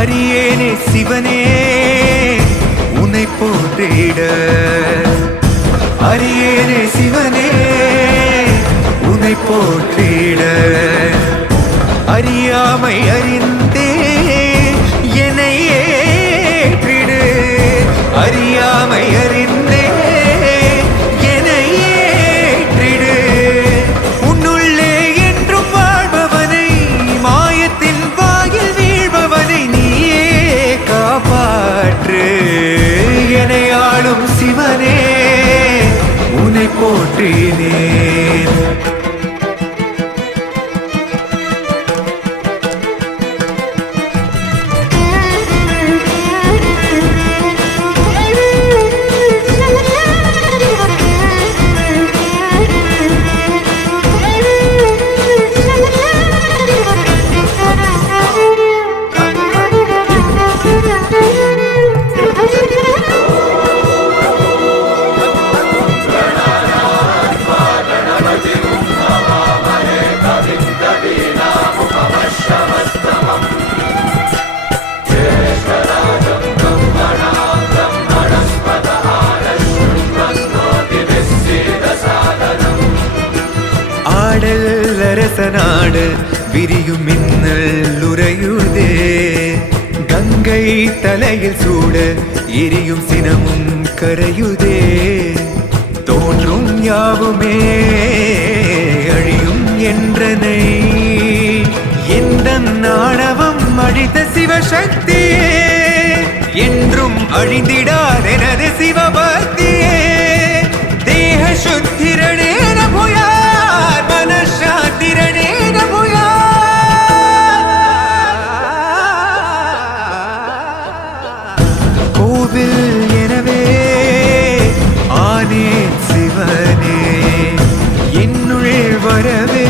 அரியேனே சிவனே உன்னை போற்றிட. அரியேனே சிவனே உன்னை போற்றிட. அறியாமை அறிந்த உன்னை ஆடல் விரியும் மின்னல் உறையுதே. கங்கை தலையில் சூட எரியும் சினமும் கரையுதே. தோன்றும் யாவுமே அழியும் என்றனை. எந்த நாணவம் அழித்த சிவசக்தியே? என்றும் அழிந்திடாதெனது சிவபா muere